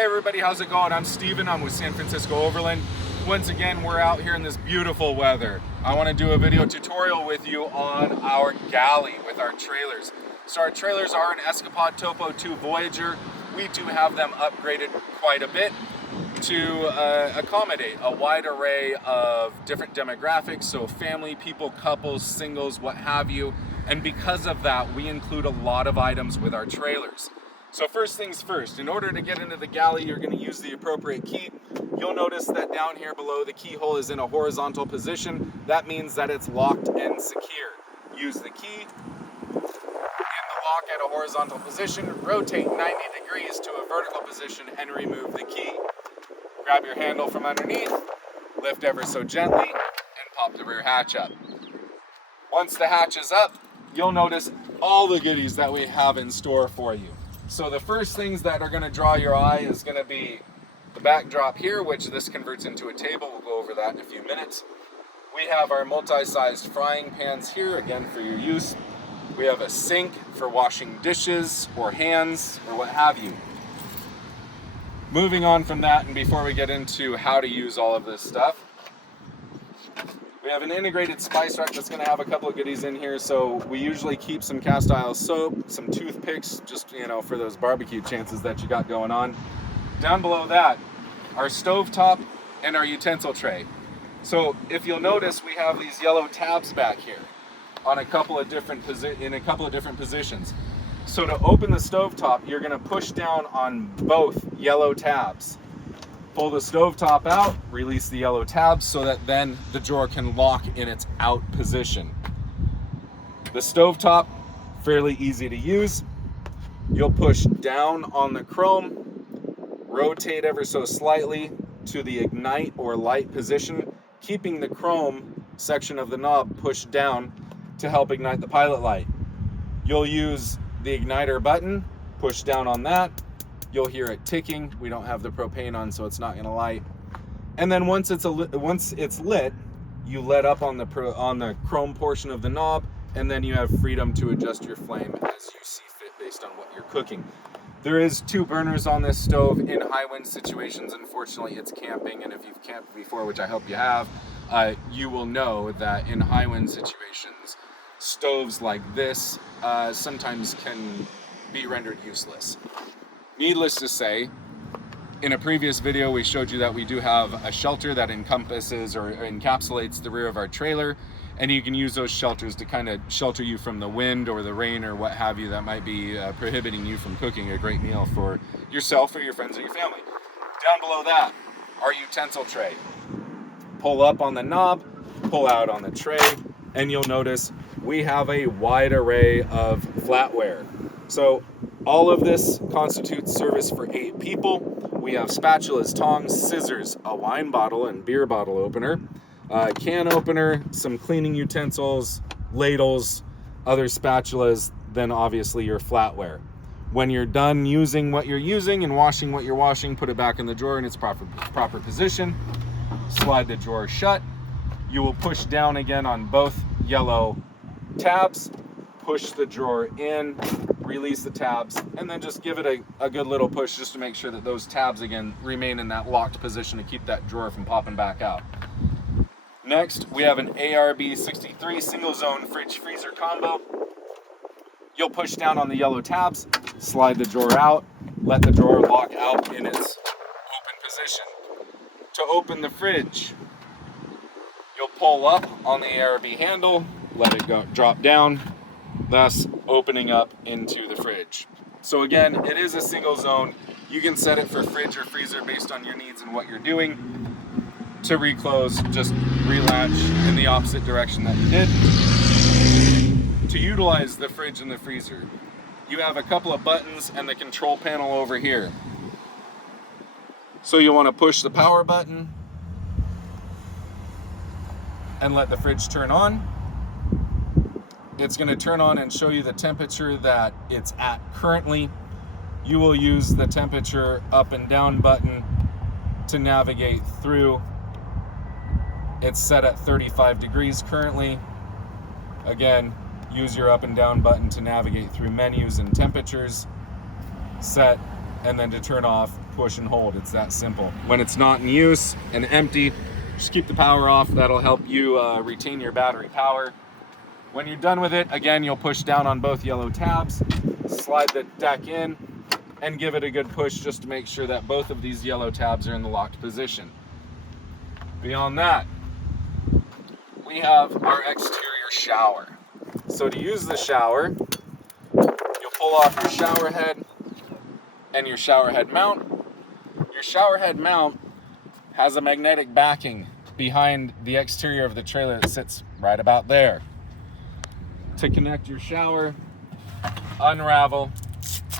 Hey everybody, how's it going? I'm Steven, I'm with Francisco Overland. Once again, we're out here in this beautiful weather. I want to do a video tutorial with you on our galley with our trailers. So our trailers are an Escapod Topo2 Voyager. We do have them upgraded quite a bit to accommodate a wide array of different demographics, so family, people, couples, singles, what have you. And because of that, we include a lot of items with our trailers. So first things first, in order to get into the galley, you're going to use the appropriate key. You'll notice that down here below the keyhole is in a horizontal position. That means that it's locked and secure. Use the key in the lock at a horizontal position, rotate 90 degrees to a vertical position and remove the key. Grab your handle from underneath, lift ever so gently, and pop the rear hatch up. Once the hatch is up, you'll notice all the goodies that we have in store for you. So the first things that are going to draw your eye is going to be the backdrop here, which this converts into a table. We'll go over that in a few minutes. We have our multi-sized frying pans here, again for your use. We have a sink for washing dishes or hands or what have you. Moving on from that, and before we get into how to use all of this stuff, we have an integrated spice rack that's going to have a couple of goodies in here. So we usually keep some cast iron soap, some toothpicks, just for those barbecue chances that you got going on. Down below that, our stovetop and our utensil tray. So if you'll notice, we have these yellow tabs back here on in a couple of different positions. So to open the stovetop, you're going to push down on both yellow tabs. Pull the stovetop out, release the yellow tabs so that then the drawer can lock in its out position. The stovetop, fairly easy to use. You'll push down on the chrome, rotate ever so slightly to the ignite or light position, keeping the chrome section of the knob pushed down to help ignite the pilot light. You'll use the igniter button, push down on that. You'll hear it ticking. We don't have the propane on, so it's not going to light. And then once it's lit, you let up on the chrome portion of the knob, and then you have freedom to adjust your flame as you see fit based on what you're cooking. There is 2 burners on this stove in high wind situations. Unfortunately, it's camping, and if you've camped before, which I hope you have, you will know that in high wind situations, stoves like this sometimes can be rendered useless. Needless to say, in a previous video we showed you that we do have a shelter that encompasses or encapsulates the rear of our trailer, and you can use those shelters to kind of shelter you from the wind or the rain or what have you that might be prohibiting you from cooking a great meal for yourself or your friends or your family. Down below that, our utensil tray. Pull up on the knob, pull out on the tray, and you'll notice we have a wide array of flatware. So all of this constitutes service for 8 people. We have spatulas, tongs, scissors, a wine bottle and beer bottle opener, can opener, some cleaning utensils, ladles, other spatulas, then obviously your flatware. When you're done using what you're using and washing what you're washing, put it back in the drawer in its proper position. Slide the drawer shut. You will push down again on both yellow tabs, push the drawer in, release the tabs, and then just give it a good little push just to make sure that those tabs again remain in that locked position to keep that drawer from popping back out. Next, we have an ARB 63 single zone fridge freezer combo. You'll push down on the yellow tabs, slide the drawer out, let the drawer lock out in its open position. To open the fridge, you'll pull up on the ARB handle, let it drop down, thus opening up into the fridge. So again, it is a single zone. You can set it for fridge or freezer based on your needs and what you're doing. To reclose, just relatch in the opposite direction that you did. To utilize the fridge and the freezer, you have a couple of buttons and the control panel over here. So you want to push the power button and let the fridge turn on. It's going to turn on and show you the temperature that it's at currently. You will use the temperature up and down button to navigate through. It's set at 35 degrees currently. Again, use your up and down button to navigate through menus and temperatures. Set, and then to turn off, push and hold. It's that simple. When it's not in use and empty, just keep the power off. That'll help you retain your battery power. When you're done with it, again, you'll push down on both yellow tabs, slide the deck in, and give it a good push just to make sure that both of these yellow tabs are in the locked position. Beyond that, we have our exterior shower. So to use the shower, you'll pull off your shower head and your shower head mount. Your shower head mount has a magnetic backing behind the exterior of the trailer that sits right about there. To connect your shower, unravel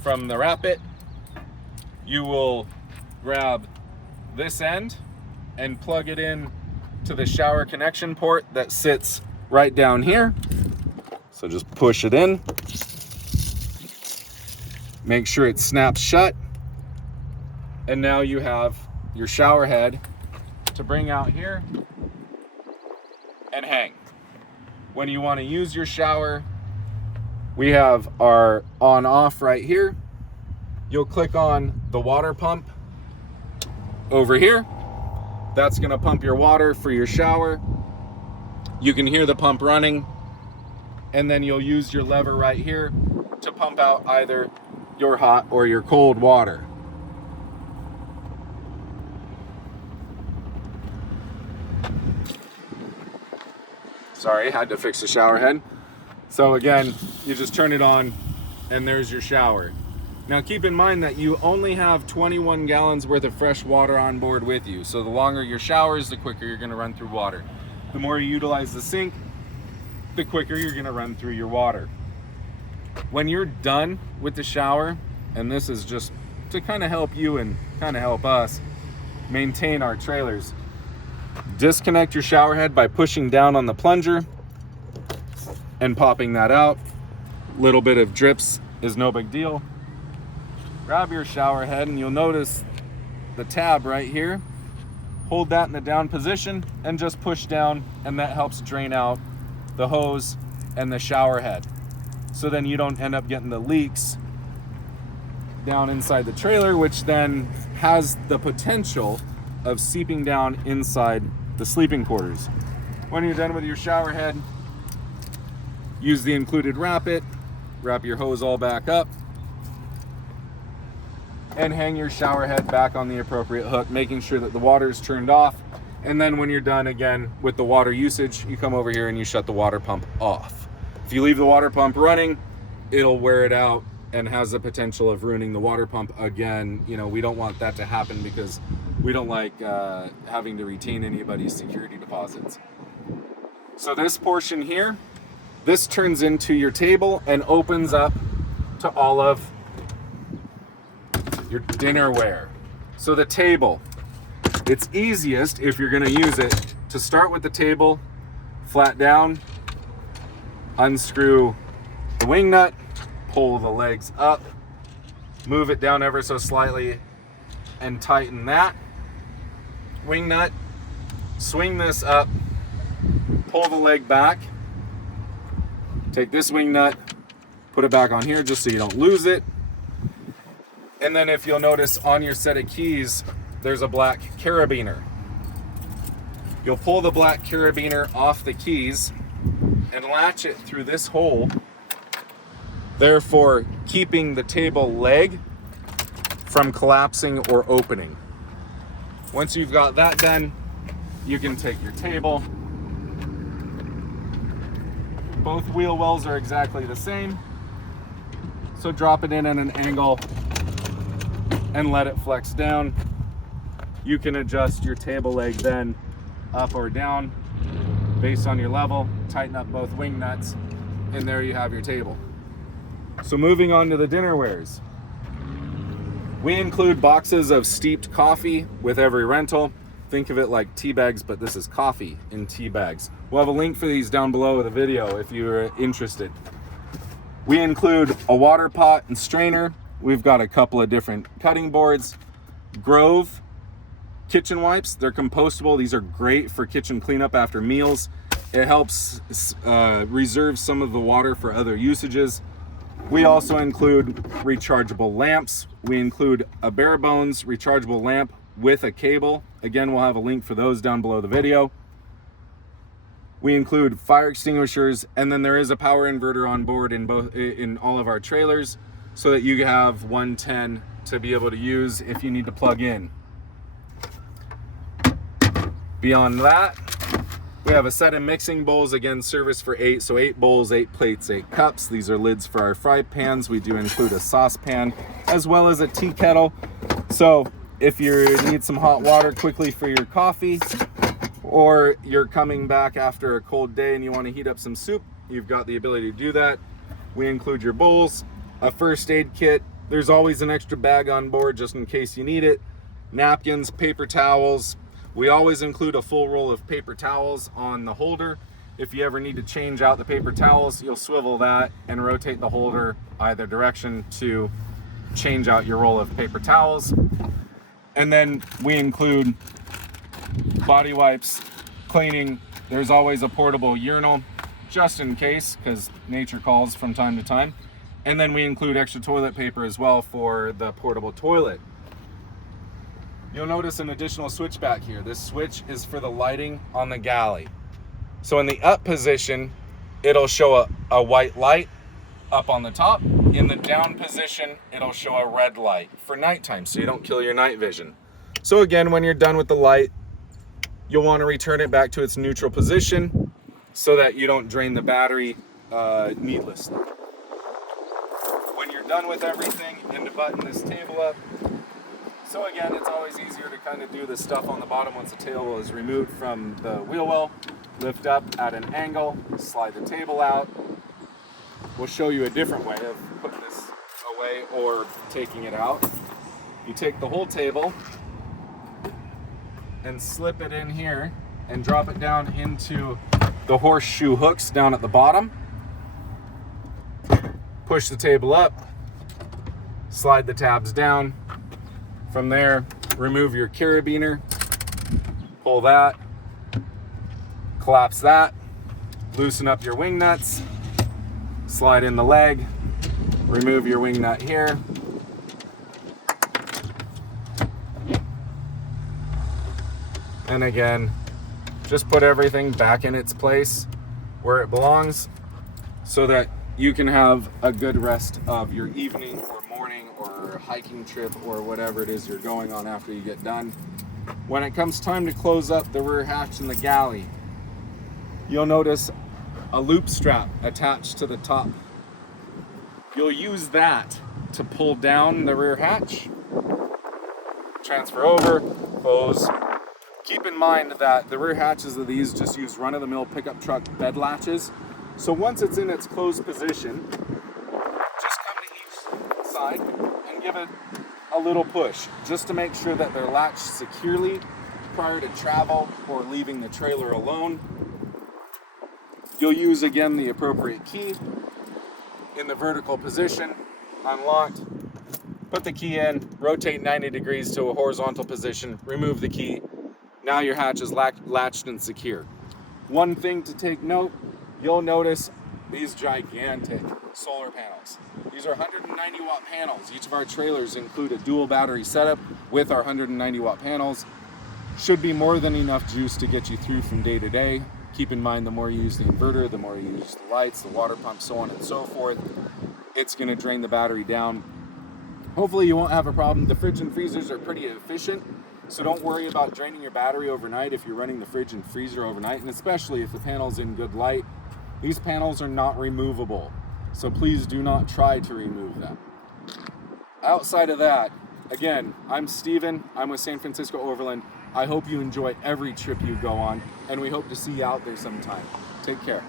from the wrap-it, you will grab this end and plug it in to the shower connection port that sits right down here. So just push it in. Make sure it snaps shut. And now you have your shower head to bring out here and hang. When you want to use your shower, we have our on-off right here. You'll click on the water pump over here. That's going to pump your water for your shower. You can hear the pump running, and then you'll use your lever right here to pump out either your hot or your cold water. Sorry, had to fix the shower head. So again, you just turn it on and there's your shower. Now keep in mind that you only have 21 gallons worth of fresh water on board with you. So the longer your showers, the quicker you're gonna run through water. The more you utilize the sink, the quicker you're gonna run through your water. When you're done with the shower, and this is just to kind of help you and kind of help us maintain our trailers, disconnect your shower head by pushing down on the plunger and popping that out. Little bit of drips is no big deal. Grab your shower head and you'll notice the tab right here. Hold that in the down position and just push down, and that helps drain out the hose and the shower head. So then you don't end up getting the leaks down inside the trailer, which then has the potential of seeping down inside the sleeping quarters. When you're done with your shower head, use the included wrap-it, wrap your hose all back up, and hang your shower head back on the appropriate hook, making sure that the water is turned off. And then when you're done again with the water usage, you come over here and you shut the water pump off. If you leave the water pump running, it'll wear it out and has the potential of ruining the water pump again. You know, we don't want that to happen because we don't like having to retain anybody's security deposits. So this portion here, this turns into your table and opens up to all of your dinnerware. So the table, it's easiest if you're gonna use it to start with the table, flat down, unscrew the wing nut, pull the legs up, move it down ever so slightly and tighten that wing nut, swing this up, pull the leg back, take this wing nut, put it back on here just so you don't lose it. And then if you'll notice on your set of keys, there's a black carabiner. You'll pull the black carabiner off the keys and latch it through this hole, therefore keeping the table leg from collapsing or opening. Once you've got that done, you can take your table. Both wheel wells are exactly the same, so drop it in at an angle and let it flex down. You can adjust your table leg then up or down based on your level, tighten up both wing nuts, and there you have your table. So moving on to the dinnerwares. We include boxes of steeped coffee with every rental. Think of it like tea bags, but this is coffee in tea bags. We'll have a link for these down below with a video if you're interested. We include a water pot and strainer. We've got a couple of different cutting boards. Grove kitchen wipes, they're compostable. These are great for kitchen cleanup after meals. It helps reserve some of the water for other usages. We also include rechargeable lamps. We include a bare bones rechargeable lamp with a cable. Again, we'll have a link for those down below the video. We include fire extinguishers, and then there is a power inverter on board in all of our trailers, so that you have 110 to be able to use if you need to plug in. Beyond that, we have a set of mixing bowls, again, service for 8. So 8 bowls, 8 plates, 8 cups. These are lids for our fry pans. We do include a saucepan as well as a tea kettle. So if you need some hot water quickly for your coffee, or you're coming back after a cold day and you want to heat up some soup, you've got the ability to do that. We include your bowls, a first aid kit. There's always an extra bag on board just in case you need it. Napkins, paper towels. We always include a full roll of paper towels on the holder. If you ever need to change out the paper towels, you'll swivel that and rotate the holder either direction to change out your roll of paper towels. And then we include body wipes, cleaning. There's always a portable urinal just in case, because nature calls from time to time. And then we include extra toilet paper as well for the portable toilet. You'll notice an additional switch back here. This switch is for the lighting on the galley. So in the up position, it'll show a white light up on the top. In the down position, it'll show a red light for nighttime, so you don't kill your night vision. So again, when you're done with the light, you'll want to return it back to its neutral position so that you don't drain the battery needlessly. When you're done with everything, and to button this table up. So again, it's always easier to kind of do the stuff on the bottom once the table is removed from the wheel well. Lift up at an angle, slide the table out. We'll show you a different way of putting this away or taking it out. You take the whole table and slip it in here and drop it down into the horseshoe hooks down at the bottom. Push the table up, slide the tabs down. From there, remove your carabiner, pull that, collapse that, loosen up your wing nuts, slide in the leg, remove your wing nut here, and again, just put everything back in its place where it belongs so that you can have a good rest of your evening or morning or hiking trip or whatever it is you're going on after you get done. When it comes time to close up the rear hatch in the galley, you'll notice a loop strap attached to the top. You'll use that to pull down the rear hatch, transfer over, close. Keep in mind that the rear hatches of these just use run-of-the-mill pickup truck bed latches. So once it's in its closed position, just come to each side and give it a little push, just to make sure that they're latched securely prior to travel or leaving the trailer alone. You'll use, again, the appropriate key in the vertical position, unlocked, put the key in, rotate 90 degrees to a horizontal position, remove the key. Now your hatch is latched and secure. One thing to take note, you'll notice these gigantic solar panels. These are 190 watt panels. Each of our trailers include a dual battery setup with our 190 watt panels. Should be more than enough juice to get you through from day to day. Keep in mind, the more you use the inverter, the more you use the lights, the water pump, so on and so forth, it's gonna drain the battery down. Hopefully you won't have a problem. The fridge and freezers are pretty efficient, so don't worry about draining your battery overnight if you're running the fridge and freezer overnight, and especially if the panel's in good light. These panels are not removable, so please do not try to remove them. Outside of that, again, I'm Steven, I'm with San Francisco Overland. I hope you enjoy every trip you go on, and we hope to see you out there sometime. Take care.